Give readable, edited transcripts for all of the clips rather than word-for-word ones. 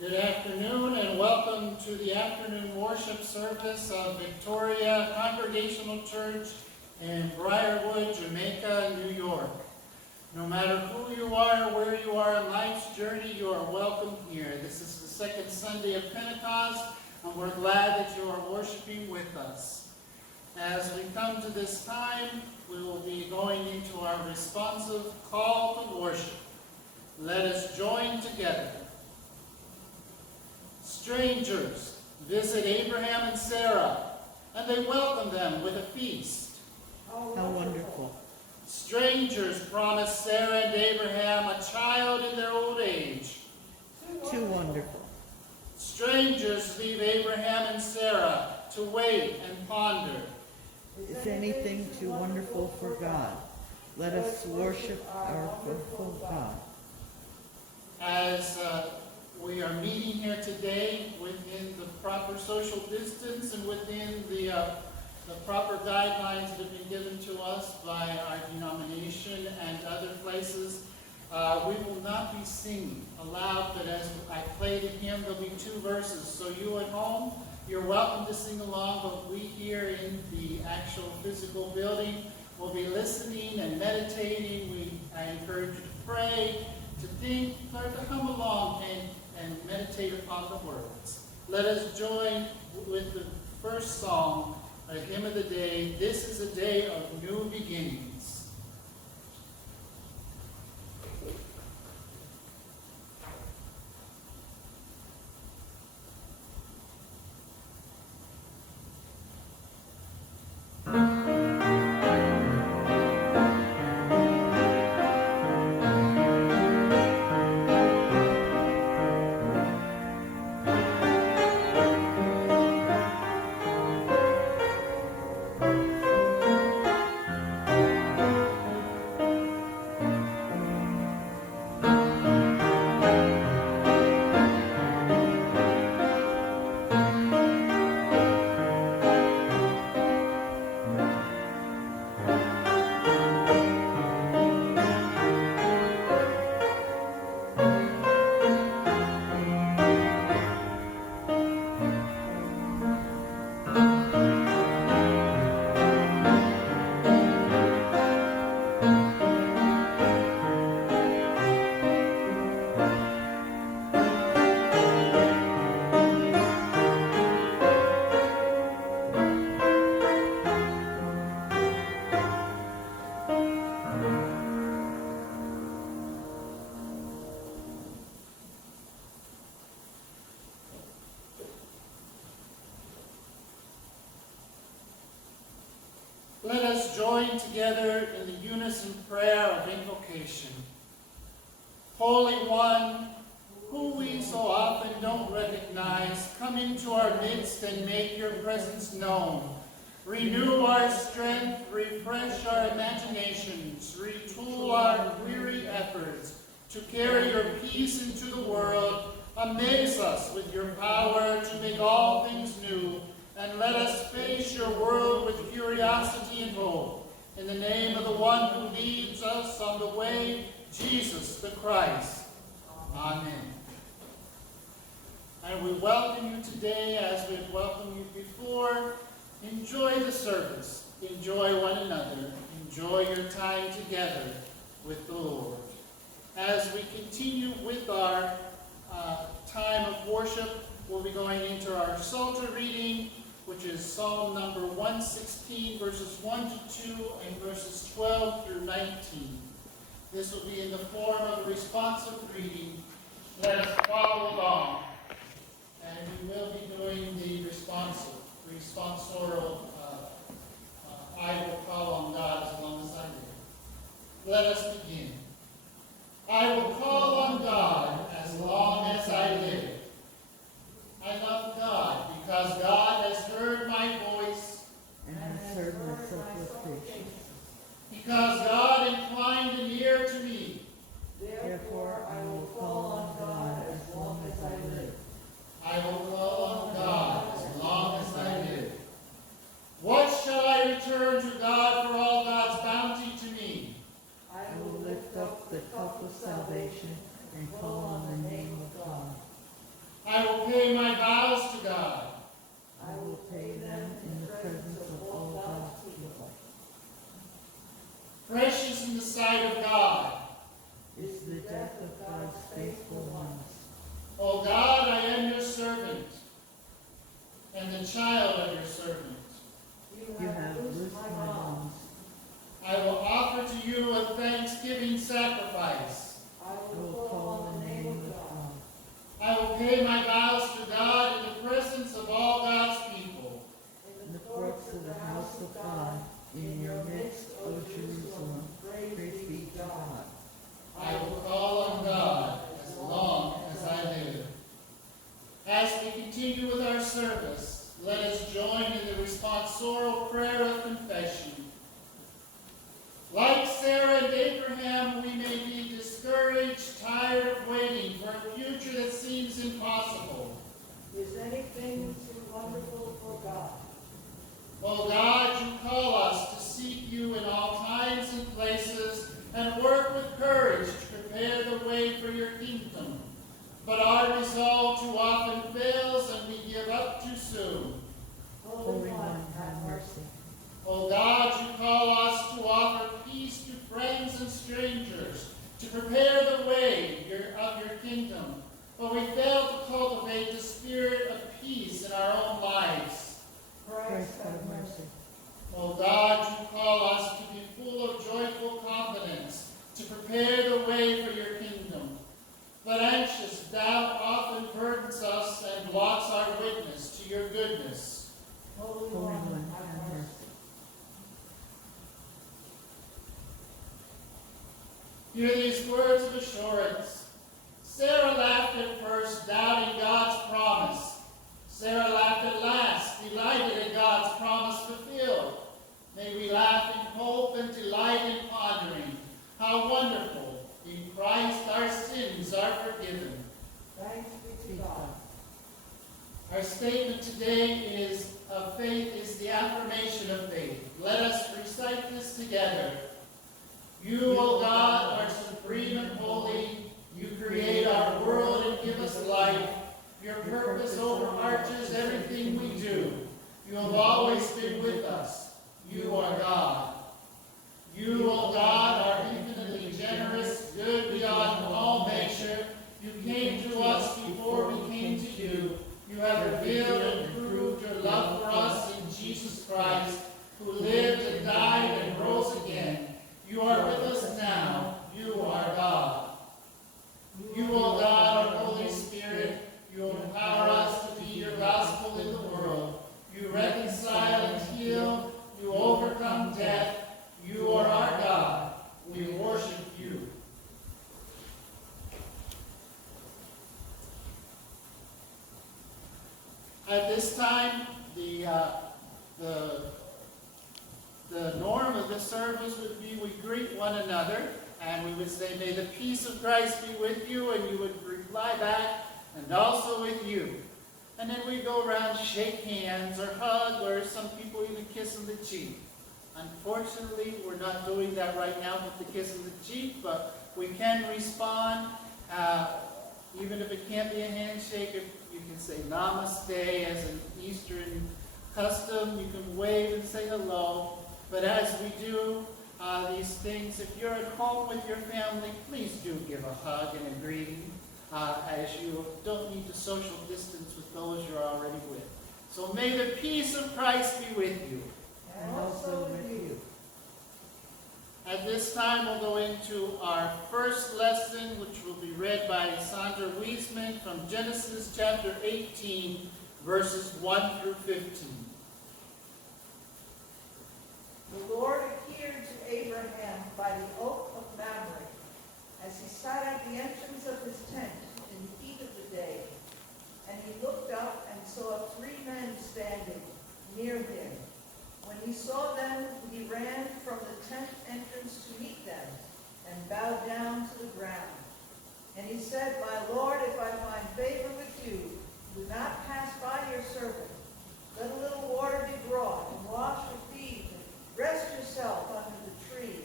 Good afternoon and welcome to the afternoon worship service of Victoria Congregational Church in Briarwood, Jamaica, New York. No matter who you are, where you are in life's journey, you are welcome here. This is the second Sunday of Pentecost, and we're glad that you are worshiping with us. As we come to this time, we will be going into our responsive call to worship. Let us join together. Strangers visit Abraham and Sarah, and they welcome them with a feast. How wonderful. Strangers promise Sarah and Abraham a child in their old age. Too wonderful. Strangers leave Abraham and Sarah to wait and ponder. Is anything too wonderful for God? Let us worship our faithful God. As we are meeting here today within the proper social distance and within the proper guidelines that have been given to us by our denomination and other places, we will not be singing aloud, but as I play the hymn, there'll be two verses. So you at home, you're welcome to sing along, but we here in the actual physical building will be listening and meditating. I encourage you to pray, to think, or to come along and meditate upon the words. Let us join with the first song, a hymn of the day. This is a day of new beginnings. Let us join together in the unison prayer of invocation. Holy One, who we so often don't recognize, come into our midst and make your presence known. Renew our strength, refresh our imaginations, retool our weary efforts to carry your peace into the world. Amaze us with your power to make all things new, and let us face your world with curiosity and hope. In the name of the one who leads us on the way, Jesus the Christ. Amen. And we welcome you today as we've welcomed you before. Enjoy the service. Enjoy one another. Enjoy your time together with the Lord. As we continue with our time of worship, we'll be going into our Psalter reading, which is Psalm number 116, verses 1 to 2, and verses 12 through 19. This will be in the form of a responsive reading. Let us follow along, and we will be doing the responsorial I will call on God as long as I live. Let us begin. I will call on God as long as I live. I love God because God has heard my voice and has heard my supplication. Because God inclined an ear to me. Therefore I will call on God as long as I live. I will call on God as long as I live. What shall I return to God for all God's bounty to me? I will lift up the cup of salvation and call pay my vows to God in the presence of all God's people. In the courts of the house of God, in your midst, O Jerusalem, praise be to God. I will call on God as long as I live. As we continue with our service, let us join in the responsorial prayer of confession. Like Sarah and Abraham, we may be discouraged, tired of waiting for a future that seems impossible. Is anything too wonderful for God? O God, you call us to seek you in all times and places and work with courage to prepare the way for your kingdom. But our resolve too often fails and we give up too soon. Holy One, have mercy. O God, you call us to offer peace to friends and strangers, to prepare the way of your kingdom. But we fail to cultivate the spirit of peace in our own lives. Christ, have mercy. O God, you call us to be full of joyful confidence, to prepare the way for your kingdom. But anxious doubt often burdens us and blocks our witness to your goodness. Holy Holy One, One, have have mercy. mercy. Hear these words of assurance. Sarah laughed at first, doubting God's promise. Sarah laughed at last, delighted at God's promise fulfilled. May we laugh in hope and delight in pondering. How wonderful! In Christ our sins are forgiven. Thanks be to God. Our statement today is of faith is the affirmation of faith. Let us recite this together. You, O God, are supreme and holy. You create our world and give us life. Your purpose overarches everything we do. You have always been with us. You are God. You, O God, are infinitely generous, good beyond all measure. You came to us before we came to you. You have revealed and proved your love for us in Jesus Christ, who lived and died and rose again. You are with us now. You are God. You, O God, are Holy Spirit. You empower us to be your gospel in the world. You reconcile and heal. You overcome death. You are our God. We worship you. At this time, the norm of the service would be we greet one another, and we would say, may the peace of Christ be with you, and you would reply back, and also with you. And then we go around, shake hands, or hug, or some people even kiss on the cheek. Unfortunately, we're not doing that right now with the kiss on the cheek, but we can respond, even if it can't be a handshake. If you can say namaste as an Eastern custom. You can wave and say hello. But as we do these things, if you're at home with your family, please do give a hug and a greeting, as you don't need to social distance with those you're already with. So may the peace of Christ be with you. And also with you. At this time, we'll go into our first lesson, which will be read by Sandra Wiesman from Genesis chapter 18, verses 1 through 15. The Lord appeared to Abraham by the oak of Mamre, as he sat at the entrance of his tent in the heat of the day. And he looked up and saw 3 men standing near him. When he saw them, he ran from the tent entrance to meet them and bowed down to the ground. And he said, My Lord, if I find favor with you, do not pass by your servant. Let a little water be brought, and wash your feet, and rest yourself under the tree.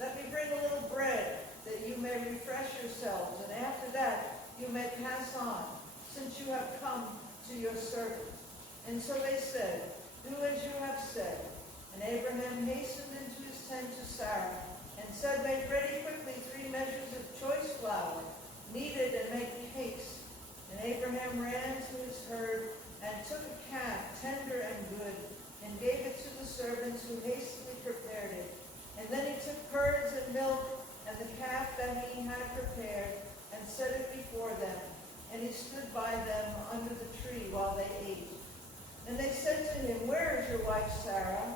Let me bring a little bread, that you may refresh yourselves, and after that you may pass on, since you have come to your servant. And so they said, Do as you have said. And Abraham hastened into his tent to Sarah, and said, Make ready quickly 3 measures of choice flour, knead it and make cakes. And Abraham ran to his herd, and took a calf, tender and good, and gave it to the servants who hastily prepared it. And then he took curds and milk, and the calf that he had prepared, and set it before them. and he stood by them under the tree while they ate. And they said to him, "Where is your wife Sarah?"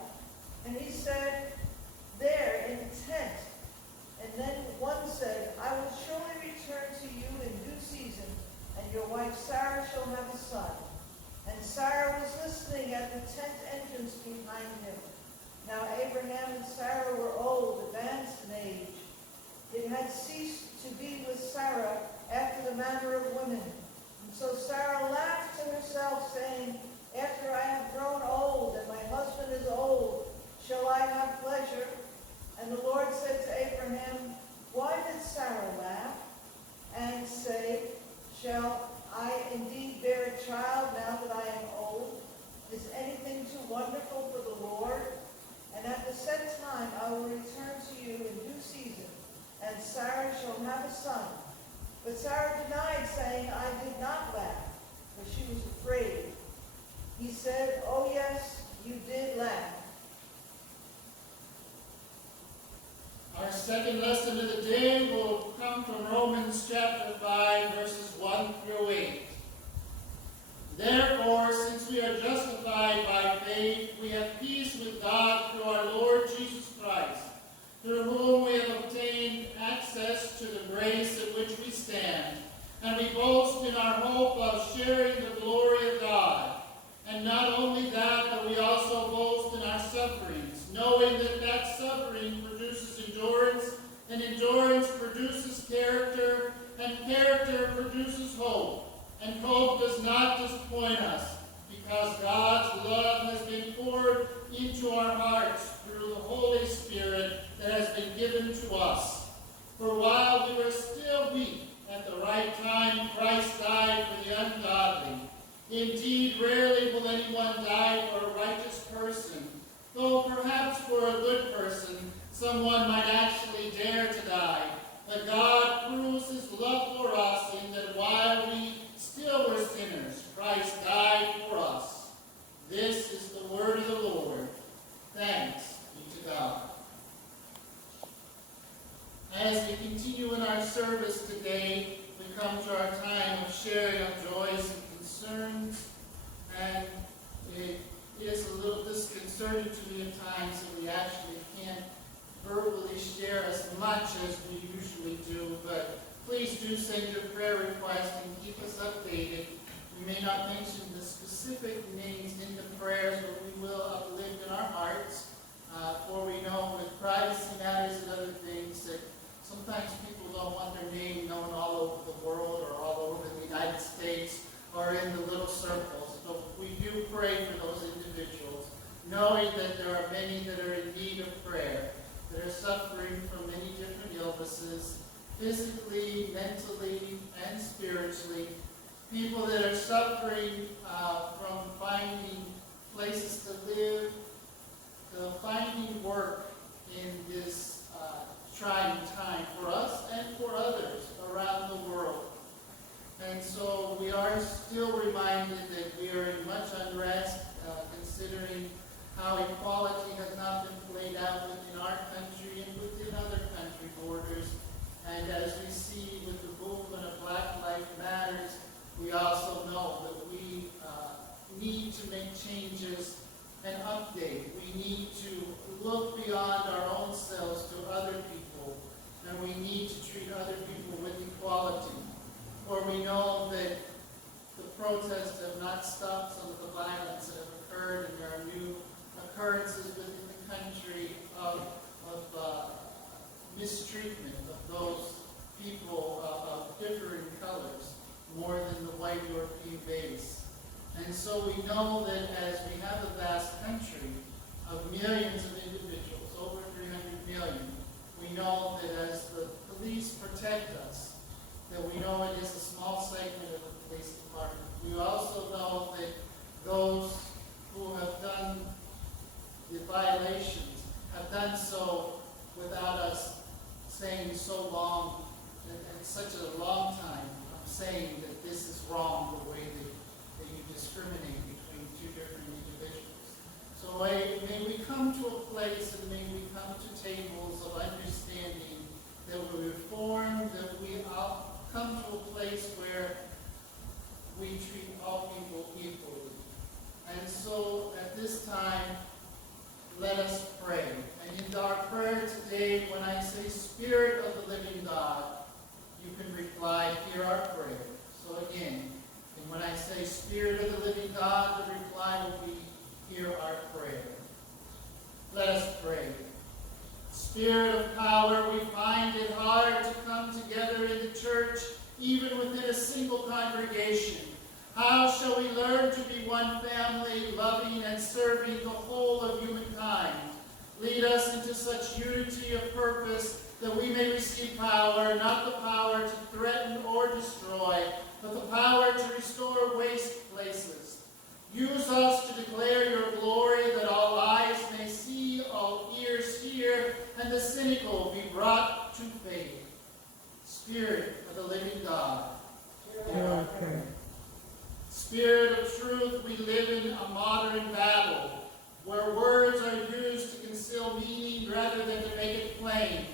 And he said, "There, in the tent." And then one said, "I will surely return to you in due season, and your wife Sarah shall have a son." And Sarah was listening at the tent entrance behind him. Now Abraham and Sarah were old, advanced in age. It had ceased to be with Sarah after the manner of women. And so Sarah laughed to herself, saying, "After I have grown old, and my husband is old, shall I have pleasure?" And the Lord said to Abraham, "Why did Sarah laugh and say, 'Shall I indeed bear a child now that I am old? Is anything too wonderful for the Lord? And at the set time I will return to you in due season, and Sarah shall have a son.' But Sarah denied, saying, 'I did not laugh,' for she was afraid. He said, 'Oh yes, you did laugh.'" Our second lesson of the day will come from Romans chapter 5, verses 1 through 8. "Therefore, since we are justified by faith, we have peace with God through our Lord Jesus Christ, through whom we have obtained access to the grace in which we stand, and we boast in our hope of sharing the glory of God. And not only that, but we also boast in our sufferings, knowing that suffering produces endurance, and endurance produces character, and character produces hope. And hope does not disappoint us, because God's love has been poured into our hearts through the Holy Spirit that has been given to us. For while we were still weak, at the right time Christ died for the ungodly. Indeed, rarely will anyone die for a righteous person, though perhaps for a good person someone might actually dare to die. But God proves his love for us in that while we still were sinners, Christ died for us. This is the word of the Lord. Thanks be to God." As we continue in our service today, we come to our time of sharing our joys and concerns, and it is a little disconcerting to me at times that we actually can't verbally share as much as we usually do, but please do send your prayer requests and keep us updated. We may not mention the specific names in the prayers, but we will uplift in our hearts, for we know with privacy matters and other things that sometimes people don't want their name known all over the world or all over the United States or in the little circles. But we do pray for those individuals, knowing that there are many that are in need of prayer, that are suffering from many different illnesses, physically, mentally, and spiritually. People that are suffering from finding places to live, to finding work in this trying time for us and for others around the world. And so we are still reminded that we are in much unrest, considering how equality has not been played out within our country and within other country borders. And as we see with the movement of Black Lives Matters, we also know that we need to make changes and update. We need to look beyond our own selves to other people, and we need to treat other people with equality. For we know that the protests have not stopped some of the violence that have occurred, and there are new occurrences within the country of mistreatment of those people of differing colors, more than the white European base. And so we know that as we have a vast country of millions of individuals, over 300 million, we know that as the police protect us, that we know it is a small segment of the police department. We also know that those who have done the violations have done so without us saying so long, and such a long time, saying that this is wrong, the way that you discriminate between two different individuals. So may we come to a place and may we come to tables of understanding that we reform, that we all come to a place where we treat all people equally. And so at this time, let us pray. And in our prayer today, when I say Spirit of the living God, you can reply, hear our prayer. So again, and when I say Spirit of the living God, the reply will be, hear our prayer. Let us pray. Spirit of power, we find it hard to come together in the church, even within a single congregation. How shall we learn to be one family, loving and serving the whole of humankind? Lead us into such unity of purpose that we may receive power, not the power to threaten or destroy, but the power to restore waste places. Use us to declare your glory, that all eyes may see, all ears hear, and the cynical be brought to faith. Spirit of the living God, Hear our prayer. Spirit of truth, we live in a modern Babel, where words are used to conceal meaning rather than to make it plain.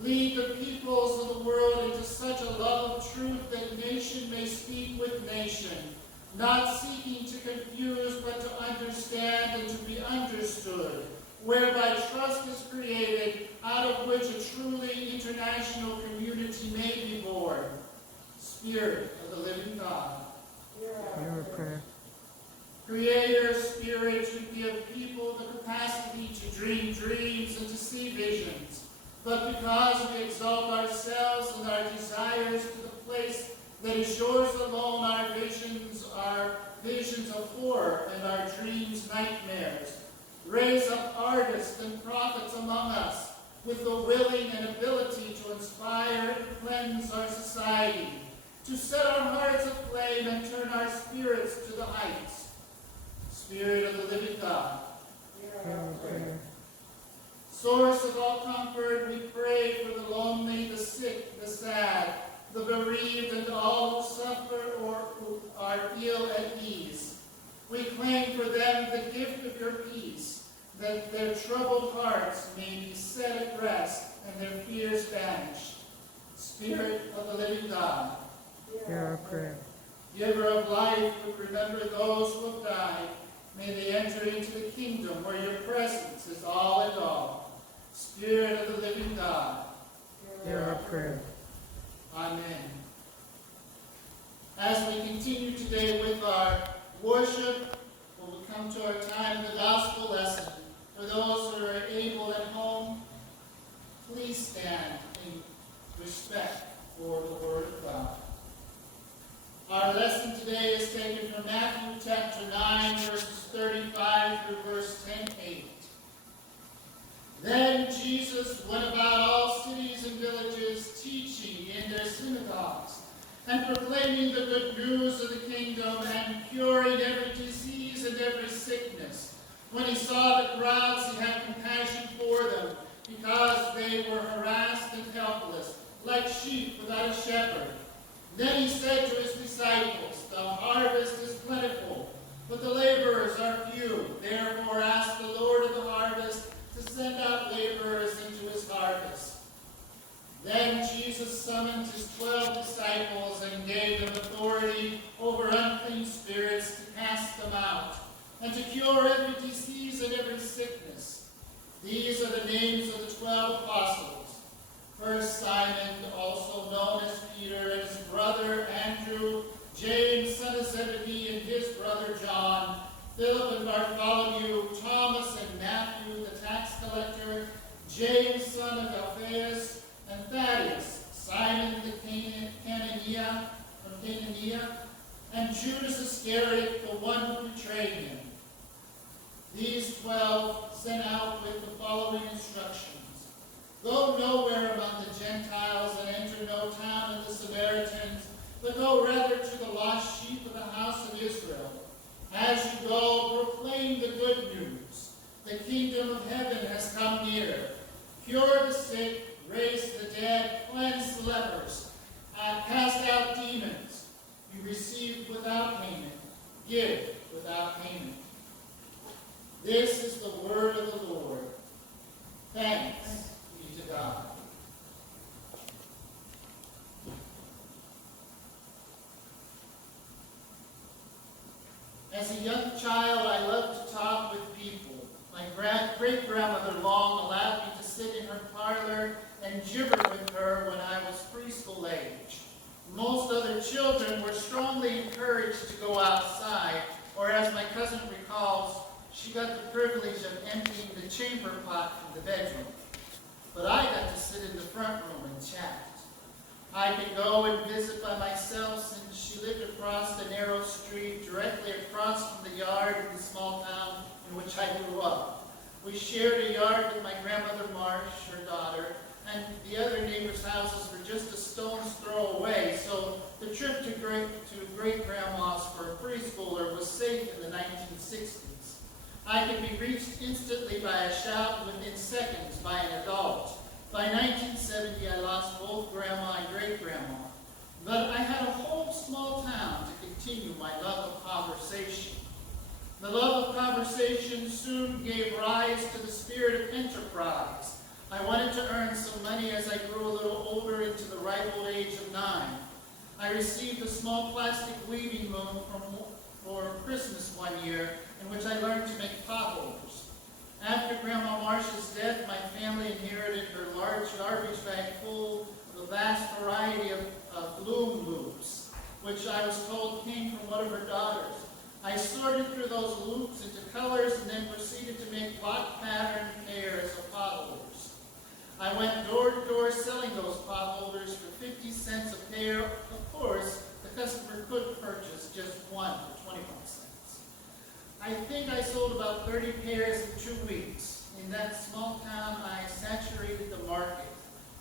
Lead the peoples of the world into such a love of truth that nation may speak with nation, not seeking to confuse but to understand and to be understood, whereby trust is created, out of which a truly international community may be born. Spirit of the living God, Hear our prayer. Creator Spirit, you give people the capacity to dream dreams and to see visions. But because we exalt ourselves and our desires to the place that is yours alone, our visions are visions of horror and our dreams nightmares. Raise up artists and prophets among us with the willing and ability to inspire and cleanse our society, to set our hearts aflame and turn our spirits to the heights. Spirit of the living God, Hear our prayer. Source of all comfort, we pray for the lonely, the sick, the sad, the bereaved, and all who suffer or who are ill at ease. We claim for them the gift of your peace, that their troubled hearts may be set at rest and their fears banished. Spirit of the living God, Hear our prayer. Giver of life, we remember those who have died. May they enter into the kingdom where your presence is all and all. Spirit of the living God, Hear our prayer. Amen. As we continue today with our worship, we'll come to our time of the gospel lesson. For those who are able at home, please stand in respect for the Word of God. Our lesson today is taken from Matthew chapter 9, verses 35 through verse 10:8. Then Jesus went about all cities and villages, teaching in their synagogues, and proclaiming the good news of the kingdom, and curing every disease and every sickness. When he saw the crowds, he had compassion for them, because they were harassed and helpless, like sheep without a shepherd. Then he said to his disciples, the harvest is plentiful, but the laborers are few. Therefore ask the Lord of the harvest to send out laborers into his harvest. Then Jesus summoned his 12 disciples and gave them authority over unclean spirits to cast them out, and to cure every disease and every sickness. These are the names of the 12 apostles. First Simon, also known as Peter, and his brother Andrew, James, son of Zebedee, and his brother John, Philip and Bartholomew, Thomas and Matthew, the tax collector, James, son of Alphaeus, and Thaddeus, Simon the Canaanite, and Judas Iscariot, the one who betrayed him. These 12 sent out with the following instructions. Go nowhere among the Gentiles and enter no town of the Samaritans, but go rather to the lost sheep of the house of Israel. As you go, proclaim the good news. The kingdom of heaven has come near. Cure the sick, raise the dead, cleanse the lepers, cast out demons. You receive without payment, give without payment. This is the word of the Lord. Thanks be to God. As a young child, I loved to talk with people. My great-grandmother Long allowed me to sit in her parlor and gibber with her when I was preschool age. Most other children were strongly encouraged to go outside, or as my cousin recalls, she got the privilege of emptying the chamber pot from the bedroom. But I got to sit in the front room and chat. I could go and visit by myself since she lived across the narrow street directly across from the yard in the small town in which I grew up. We shared a yard with my grandmother Marsh, her daughter, and the other neighbors' houses were just a stone's throw away, so the trip to great-grandma's for a preschooler was safe in the 1960s. I could be reached instantly by a shout within seconds by an adult. By 1970, I lost both grandma and great-grandma, but I had a whole small town to continue my love of conversation. The love of conversation soon gave rise to the spirit of enterprise. I wanted to earn some money as I grew a little older into the ripe old age of 9. I received a small plastic weaving loom for Christmas one year in which I learned to make potholders. After Grandma Marsh's death, my family inherited her large garbage bag full of a vast variety of loom loops, which I was told came from one of her daughters. I sorted through those loops into colors and then proceeded to make block pattern pairs of potholders. I went door to door selling those potholders for 50 cents a pair. Of course, the customer could purchase just one for 25 cents. I think I sold about 30 pairs in 2 weeks. In that small town, I saturated the market.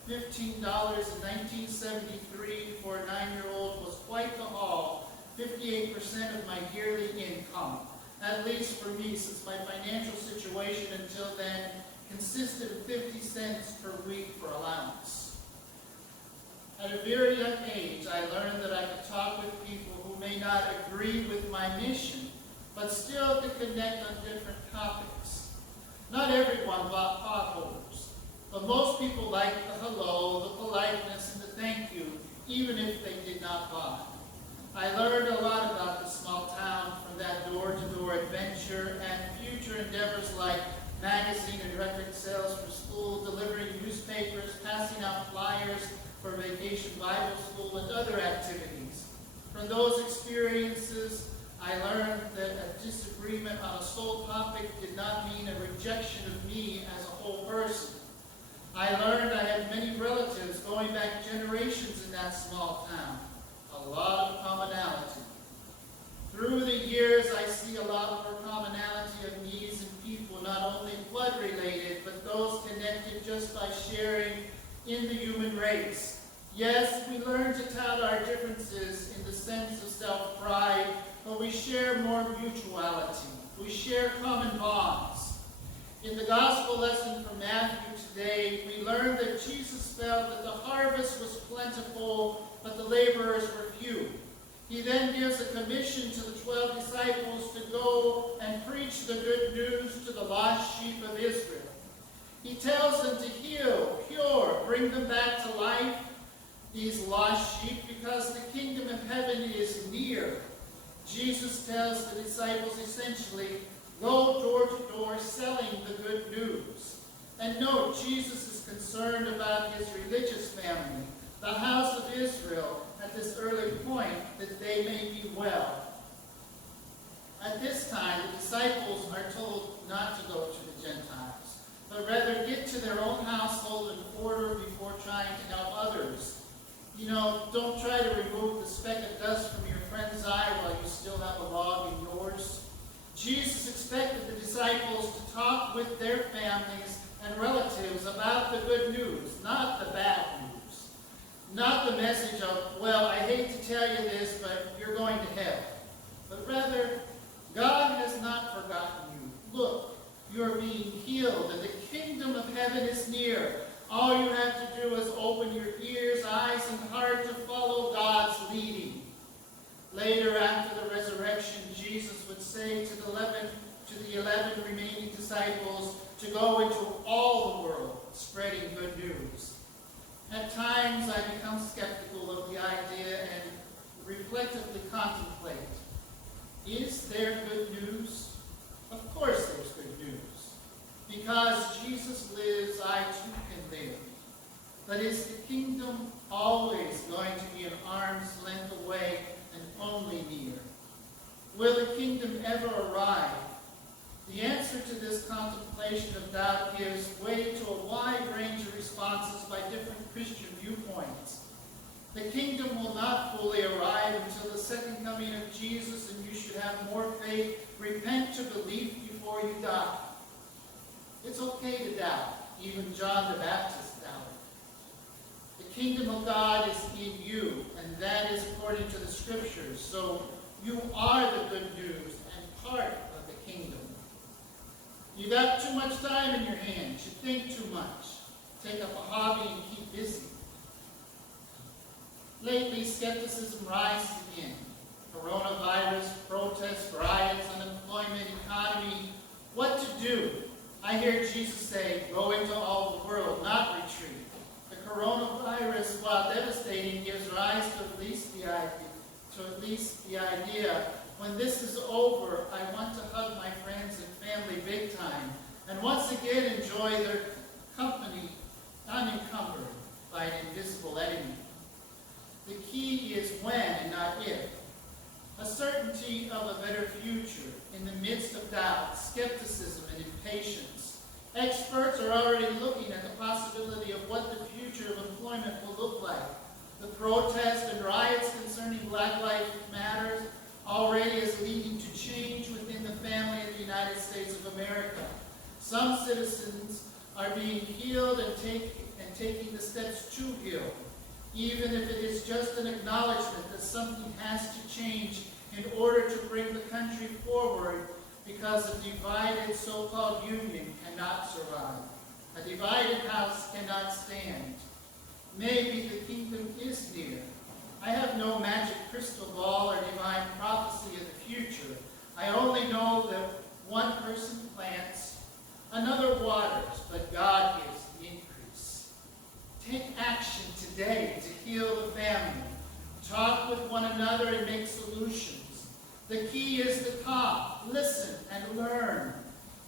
$15 in 1973 for a 9-year-old was quite the haul, 58% of my yearly income, at least for me, since my financial situation until then consisted of 50 cents per week for allowance. At a very young age, I learned that I could talk with people who may not agree with my mission, but still could connect on different topics. Not everyone bought potholders, but most people liked the hello, the politeness, and the thank you, even if they did not buy. I learned a lot about the small town from that door-to-door adventure and future endeavors like magazine and record sales for school, delivering newspapers, passing out flyers for vacation Bible school, and other activities. From those experiences, I learned that a disagreement on a sole topic did not mean a rejection of me as a whole person. I learned I had many relatives going back generations in that small town. A lot of commonality. Through the years, I see a lot more commonality of needs and people, not only blood-related, but those connected just by sharing in the human race. Yes, we learn to tout our differences in the sense of self-pride, but we share more mutuality. We share common bonds. In the gospel lesson from Matthew today, we learn that Jesus felt that the harvest was plentiful, but the laborers were few. He then gives a commission to the 12 disciples to go and preach the good news to the lost sheep of Israel. He tells them to heal, cure, bring them back to life, these lost sheep, because the kingdom of heaven is near. Jesus tells the disciples essentially, go door to door selling the good news. And note, Jesus is concerned about his religious family, the house of Israel, at this early point, that they may be well. At this time, the disciples are told not to go to the Gentiles, but rather get to their own household and order before trying to help others. You know, don't try to remove the speck of dust from your friend's eye while you still have a log in yours. Jesus expected the disciples to talk with their families and relatives about the good news, not the bad news. Not the message of, well, I hate to tell you this, but you're going to hell. But rather, God has not forgotten you. Look, you're being healed, and the kingdom of heaven is near. All you have to do is open your ears, eyes, and heart to follow God's leading. Later, after the resurrection, Jesus would say to the 11 remaining disciples to go into all the world, spreading good news. At times, I become skeptical of the idea and reflectively contemplate. Is there good news? Of course there's good news. Because Jesus lives, I too can live. But is the kingdom always going to be an arm's length away and only near? Will the kingdom ever arrive? The answer to this contemplation of doubt gives way to a wide range of responses by different Christian viewpoints. The kingdom will not fully arrive until the second coming of Jesus, and you should have more faith. Repent to belief before you die. It's okay to doubt. Even John the Baptist doubted. The kingdom of God is in you, and that is according to the scriptures. So you are the good news and part of the kingdom. You got too much time in your hands. You think too much. Take up a hobby and keep busy. Lately, skepticism rises again. Coronavirus, protests, riots, unemployment, economy. What to do? I hear Jesus say, go into all the world, not retreat. The coronavirus, while devastating, gives rise to at least the idea, when this is over, I want to hug my friends and family big time, and once again enjoy their company unencumbered by an invisible enemy. The key is when and not if. A certainty of a better future in the midst of doubt, skepticism, and impatience. Experts are already looking at the possibility of what the future of employment will look like. The protests and riots concerning Black Lives Matter already is leading to change within the family of the United States of America. Some citizens are being healed and taking the steps to heal, even if it is just an acknowledgement that something has to change in order to bring the country forward, because a divided so-called union cannot survive. A divided house cannot stand. Maybe the kingdom is near. I have no magic crystal ball or divine prophecy of the future. I only know that one person plants, another waters, but God gives the increase. Take action today to heal the family. Talk with one another and make solutions. The key is to talk, listen, and learn.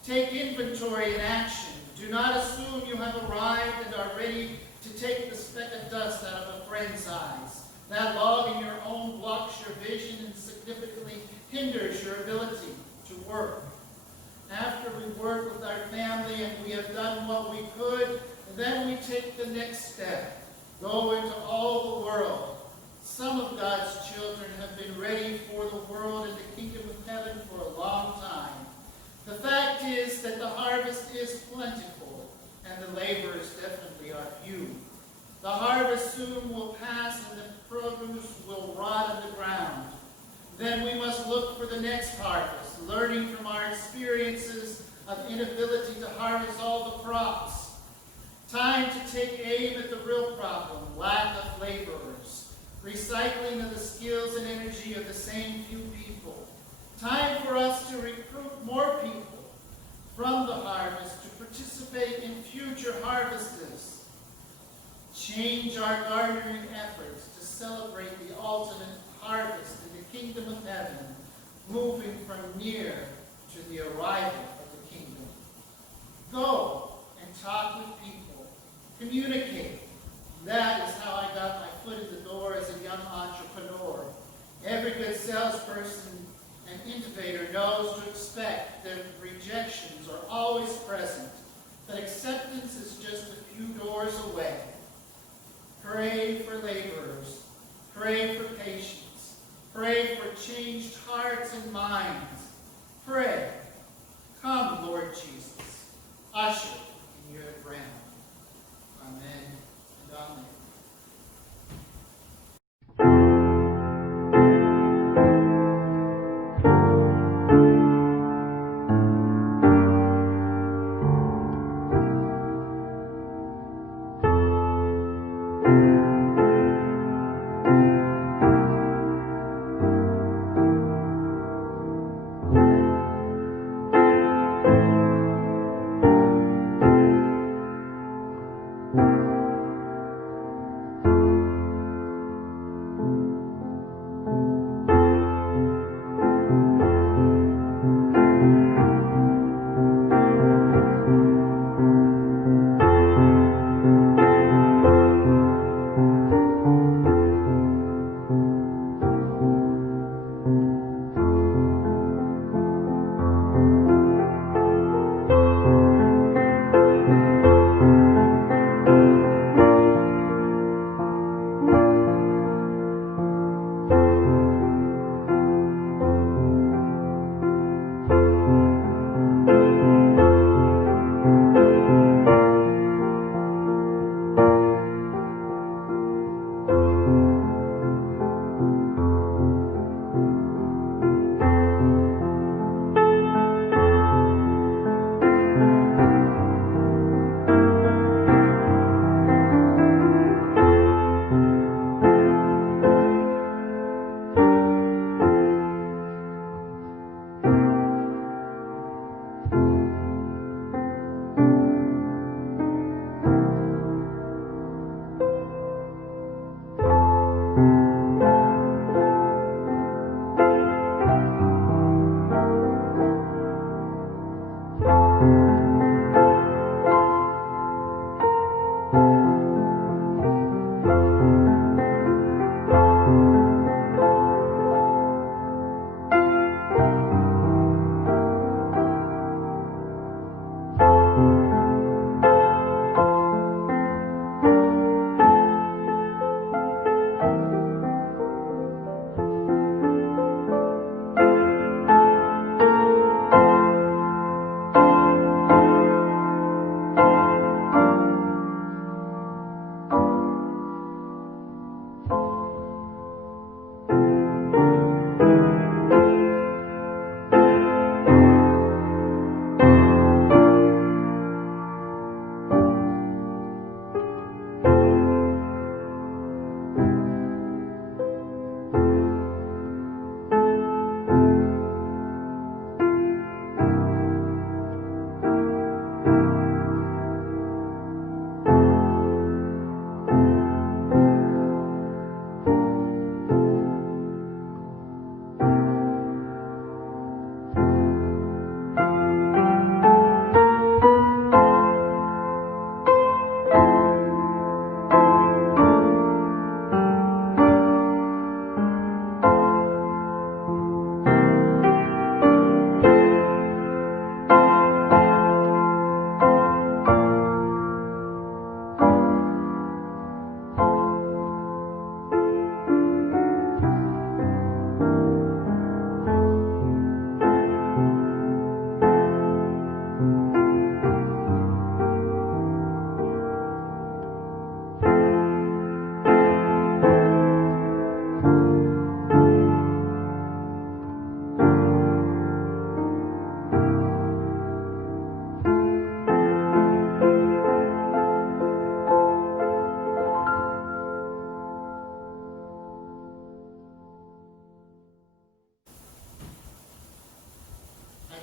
Take inventory and action. Do not assume you have arrived and are ready to take the speck of dust out of a friend's eyes. That log in your own blocks your vision and significantly hinders your ability to work. After we work with our family and we have done what we could, then we take the next step. Go into all the world. Some of God's children have been ready for the world and the kingdom of heaven for a long time. The fact is that the harvest is plentiful, and the laborers definitely are few. The harvest soon will pass, and the produce will rot on the ground. Then we must look for the next harvest, learning from our experiences of inability to harvest all the crops. Time to take aim at the real problem, lack of laborers. Recycling of the skills and energy of the same few people. Time for us to recruit more people from the harvest to participate in future harvests. Change our gardening efforts to celebrate the ultimate harvest in the kingdom of heaven, moving from near to the arrival of the kingdom. Go and talk with people. Communicate. That is how I got my foot in the door as a young entrepreneur. Every good salesperson and innovator knows to expect that rejections are always present, that acceptance is just a few doors away. Pray for laborers. Pray for patience. Pray for changed hearts and minds. Pray. Come, Lord Jesus. Usher in your ground. Amen and amen.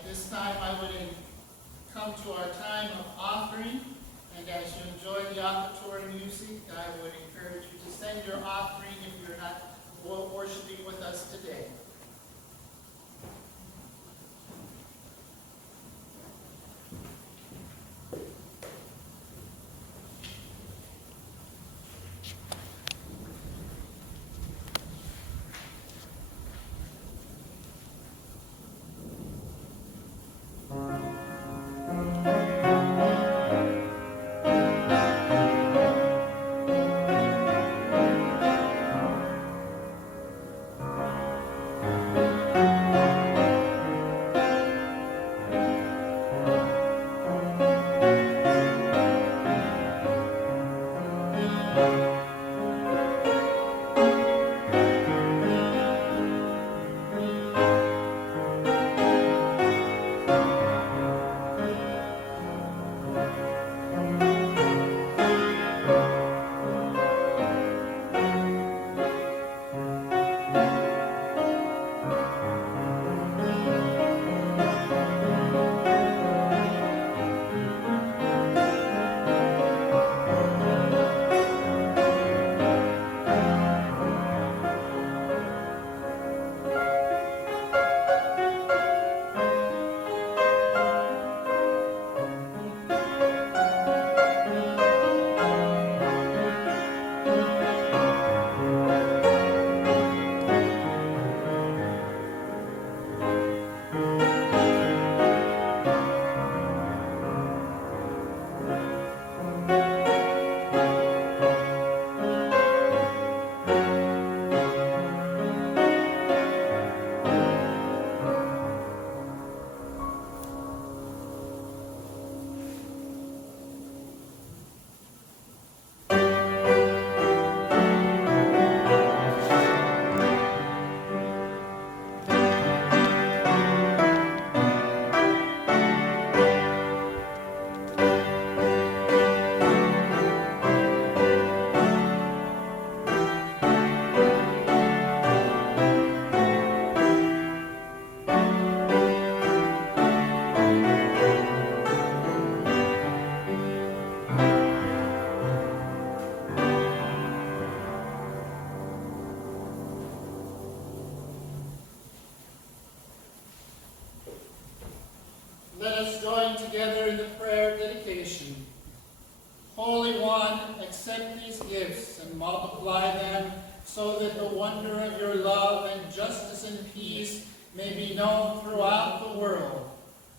This time I would come to our time of offering, and as you enjoy the offertory music, I would encourage you to send your offering if you're not worshiping with us today. Let us join together in the prayer of dedication. Holy One, accept these gifts and multiply them so that the wonder of your love and justice and peace may be known throughout the world.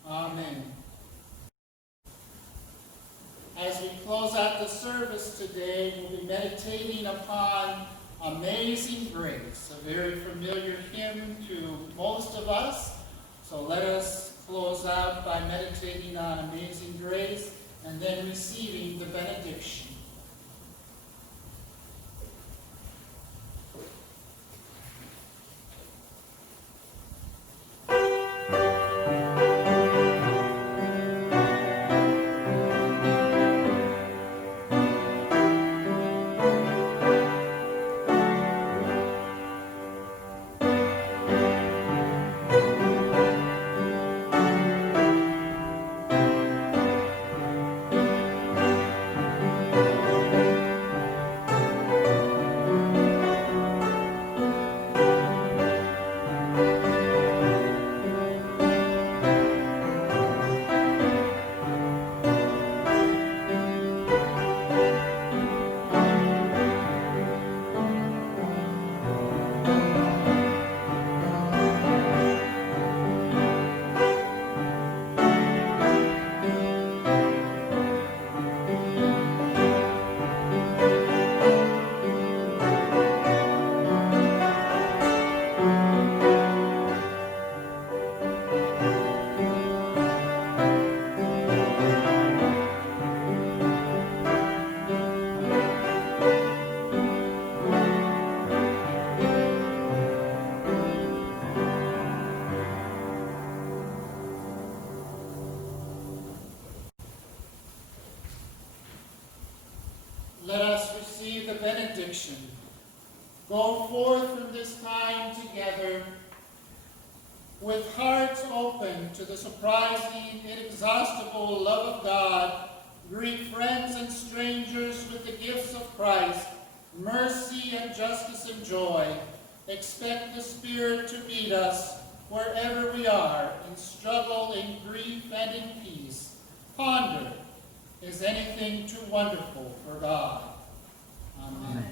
Amen. As we close out the service today, we'll be meditating upon Amazing Grace, a very familiar hymn to most of us. So let us close out by meditating on Amazing Grace and then receiving the benediction. Let us receive the benediction. Go forth from this time together With hearts open to the surprising, inexhaustible love of God, greet friends and strangers with the gifts of Christ, mercy and justice and joy. Expect the Spirit to meet us wherever we are, in struggle, in grief, and in peace. Ponder, is anything too wonderful for God? Amen.